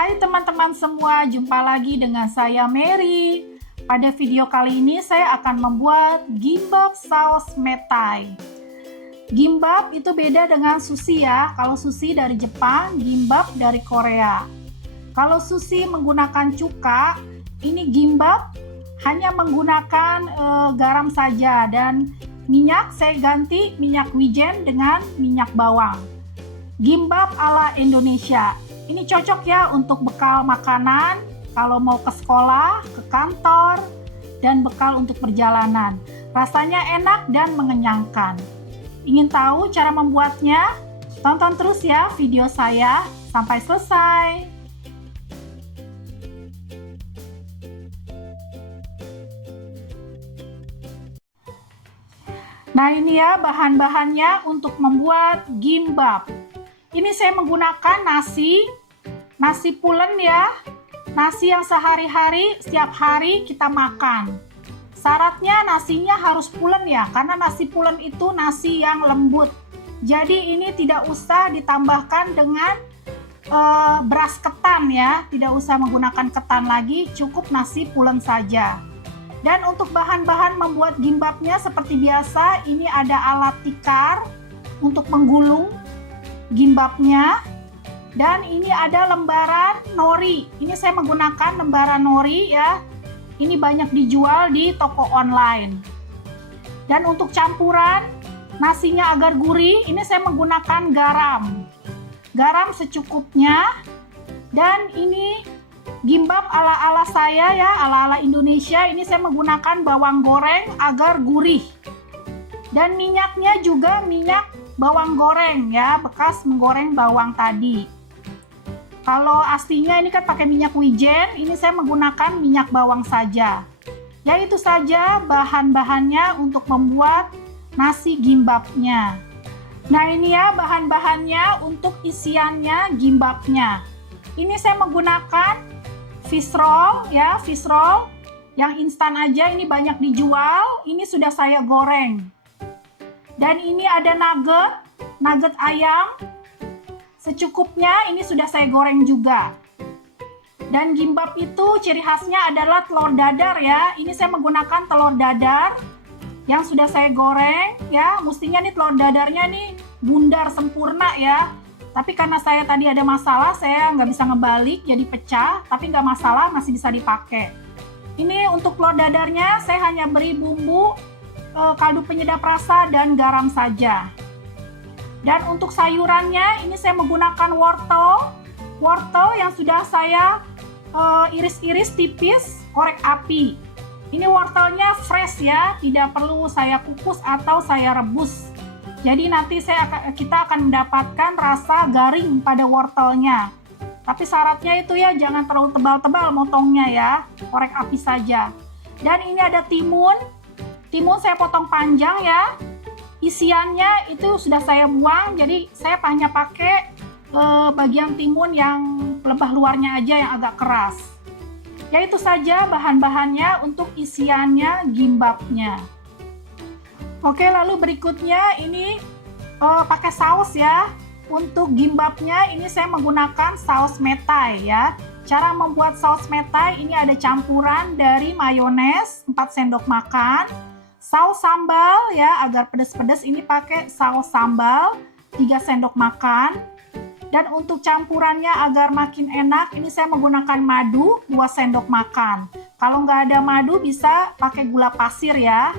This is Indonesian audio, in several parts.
Hai teman-teman semua, jumpa lagi dengan saya Mary. Pada video kali ini saya akan membuat gimbap saus metai. Gimbap itu beda dengan sushi ya. Kalau sushi dari Jepang, gimbap dari Korea. Kalau sushi menggunakan cuka, ini gimbap hanya menggunakan garam saja, dan minyak saya ganti minyak wijen dengan minyak bawang. Gimbap ala Indonesia. Ini cocok ya untuk bekal makanan, kalau mau ke sekolah, ke kantor, dan bekal untuk perjalanan. Rasanya enak dan mengenyangkan. Ingin tahu cara membuatnya? Tonton terus ya video saya sampai selesai. Nah ini ya bahan-bahannya untuk membuat gimbap. Ini saya menggunakan nasi pulen ya, nasi yang sehari-hari setiap hari kita makan. Syaratnya nasinya harus pulen ya, karena nasi pulen itu nasi yang lembut. Jadi ini tidak usah ditambahkan dengan beras ketan ya, tidak usah menggunakan ketan lagi, cukup nasi pulen saja. Dan untuk bahan-bahan membuat gimbapnya seperti biasa, ini ada alat tikar untuk menggulung gimbapnya, dan ini ada lembaran nori. Ini saya menggunakan lembaran nori ya. Ini banyak dijual di toko online. Dan untuk campuran nasinya agar gurih, ini saya menggunakan garam. Garam secukupnya. Dan ini gimbap ala-ala saya ya, ala-ala Indonesia. Ini saya menggunakan bawang goreng agar gurih. Dan minyaknya juga minyak bawang goreng ya, bekas menggoreng bawang tadi. Kalau aslinya ini kan pakai minyak wijen, ini saya menggunakan minyak bawang saja. Ya itu saja bahan-bahannya untuk membuat nasi gimbapnya. Nah ini ya bahan-bahannya untuk isiannya gimbapnya. Ini saya menggunakan fish roll ya, fish roll yang instan aja, ini banyak dijual. Ini sudah saya goreng. Dan ini ada nugget ayam secukupnya, ini sudah saya goreng juga. Dan gimbap itu ciri khasnya adalah telur dadar ya. Ini saya menggunakan telur dadar yang sudah saya goreng ya. Mestinya nih telur dadarnya nih bundar sempurna ya. Tapi karena saya tadi ada masalah, saya nggak bisa ngebalik jadi pecah. Tapi nggak masalah, masih bisa dipakai. Ini untuk telur dadarnya saya hanya beri bumbu kaldu penyedap rasa dan garam saja. Dan untuk sayurannya ini saya menggunakan wortel yang sudah saya iris-iris tipis, korek api. Ini wortelnya fresh ya, tidak perlu saya kukus atau saya rebus. Jadi nanti kita akan mendapatkan rasa garing pada wortelnya. Tapi syaratnya itu ya, jangan terlalu tebal-tebal motongnya ya, korek api saja. Dan ini ada timun. Timun saya potong panjang ya. Isiannya itu sudah saya buang, jadi saya hanya pakai bagian timun yang lebah luarnya aja yang agak keras. Ya itu saja bahan-bahannya untuk isiannya gimbapnya. Oke, lalu berikutnya ini pakai saus ya. Untuk gimbapnya ini saya menggunakan saus metai ya. Cara membuat saus metai ini ada campuran dari mayones 4 sendok makan. Saus sambal ya, agar pedas-pedas ini pakai saus sambal 3 sendok makan. Dan untuk campurannya agar makin enak, ini saya menggunakan madu 2 sendok makan. Kalau nggak ada madu bisa pakai gula pasir ya.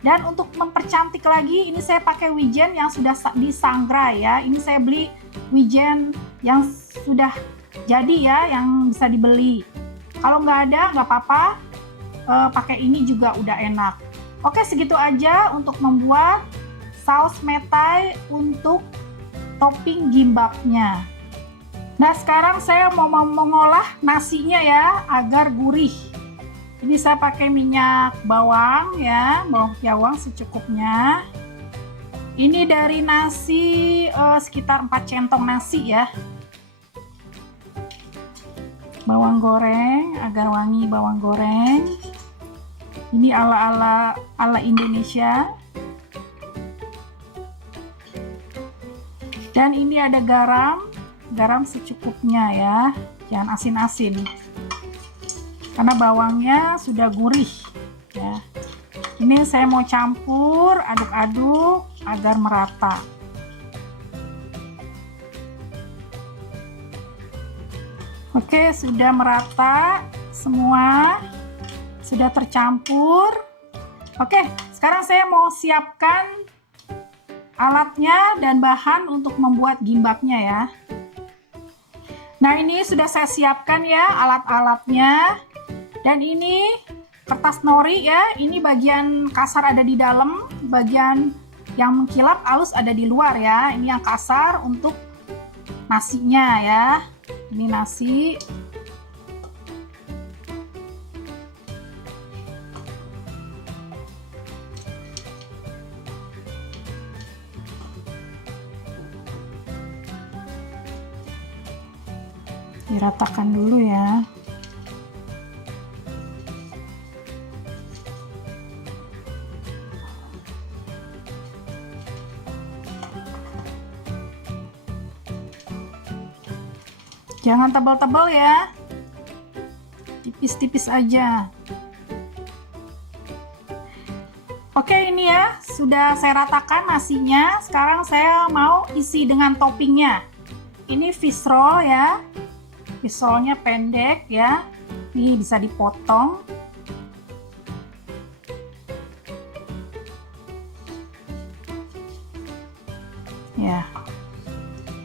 Dan untuk mempercantik lagi, ini saya pakai wijen yang sudah disangrai ya. Ini saya beli wijen yang sudah jadi ya, yang bisa dibeli. Kalau nggak ada, nggak apa-apa, pakai ini juga udah enak. Oke, segitu aja untuk membuat saus metai untuk topping gimbapnya. Nah, sekarang saya mau mengolah nasinya ya, agar gurih. Ini saya pakai minyak bawang ya, bawang secukupnya. Ini dari nasi sekitar 4 centong nasi ya. Bawang goreng, agar wangi bawang goreng. Ini ala Indonesia. Dan ini ada garam secukupnya ya. jangan asin-asin. Karena bawangnya sudah gurih ya. Ini saya mau campur, aduk-aduk agar merata. Oke, sudah merata semua, sudah tercampur. Oke, sekarang saya mau siapkan alatnya dan bahan untuk membuat gimbapnya ya. Nah, ini sudah saya siapkan ya alat-alatnya. Dan ini kertas nori ya, ini bagian kasar ada di dalam, bagian yang mengkilap halus ada di luar ya. Ini yang kasar untuk nasinya ya. Ini nasi. Diratakan dulu ya. Jangan tebal-tebal ya, tipis-tipis aja. Oke, ini ya sudah saya ratakan nasinya. Sekarang saya mau isi dengan toppingnya. Ini fish roll ya, fish rollnya pendek ya. Ini bisa dipotong. Ya,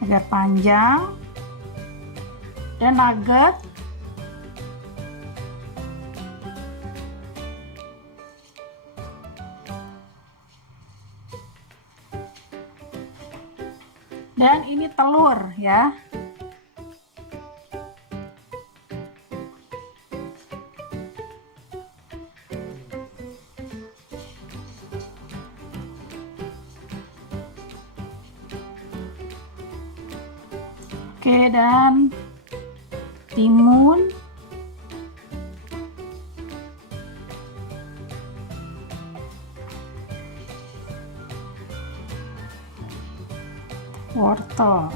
agar panjang. Dan nugget. Dan ini telur ya. Oke, dan timun, wortel,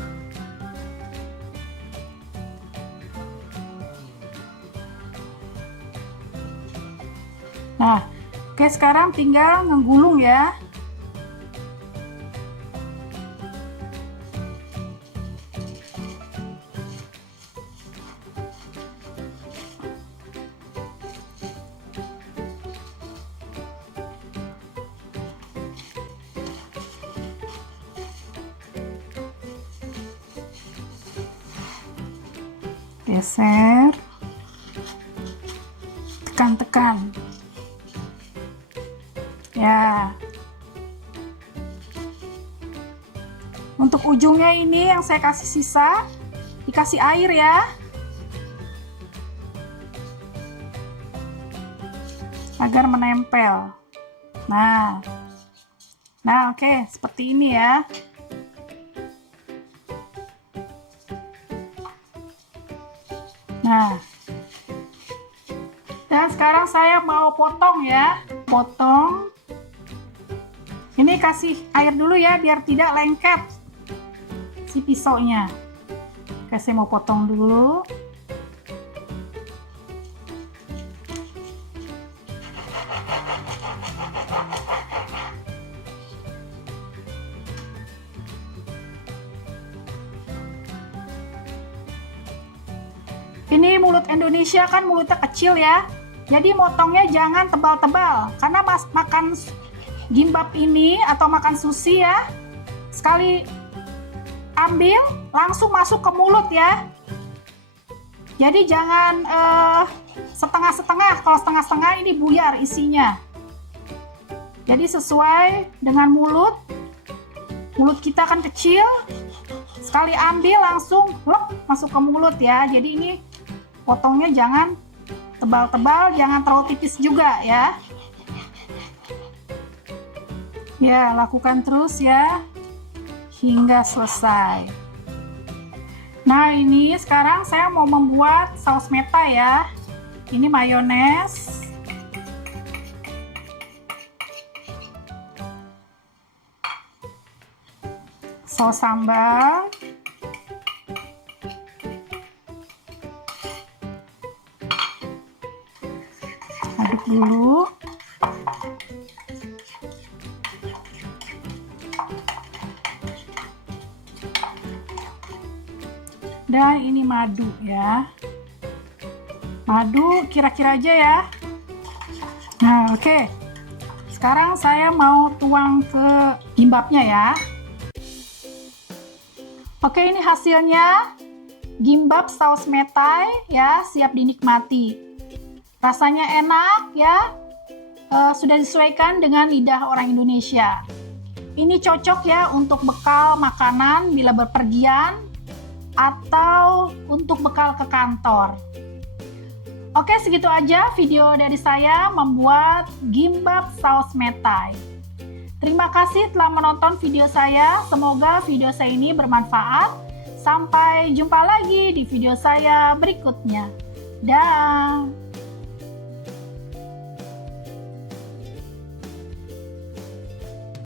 nah oke, sekarang tinggal menggulung ya. Geser, tekan-tekan ya. Untuk ujungnya ini yang saya kasih sisa, dikasih air ya, agar menempel. Nah oke, seperti ini ya. Nah, dan sekarang saya mau potong ya, potong. Ini kasih air dulu ya, biar tidak lengket si pisaunya. Oke, saya mau potong dulu. Ini mulut Indonesia kan mulutnya kecil ya, jadi motongnya jangan tebal-tebal, karena makan gimbap ini atau makan sushi ya, sekali ambil langsung masuk ke mulut ya. Jadi jangan setengah-setengah, kalau setengah-setengah ini buyar isinya. Jadi sesuai dengan mulut kita kan kecil, sekali ambil langsung lep masuk ke mulut ya. Jadi ini potongnya jangan tebal-tebal, jangan terlalu tipis juga ya. Ya, lakukan terus ya hingga selesai. Nah, ini sekarang saya mau membuat saus meta ya. Ini mayones. Saus sambal. aduk dulu. Dan ini madu ya. Madu kira-kira aja ya. Nah, oke. Sekarang saya mau tuang ke gimbapnya ya. Oke, ini hasilnya. Gimbap saus metai ya, siap dinikmati. Rasanya enak ya. Sudah disesuaikan dengan lidah orang Indonesia. Ini cocok ya untuk bekal makanan bila bepergian atau untuk bekal ke kantor. Oke, segitu aja video dari saya membuat gimbap saus metai. Terima kasih telah menonton video saya. Semoga video saya ini bermanfaat. Sampai jumpa lagi di video saya berikutnya. Dah.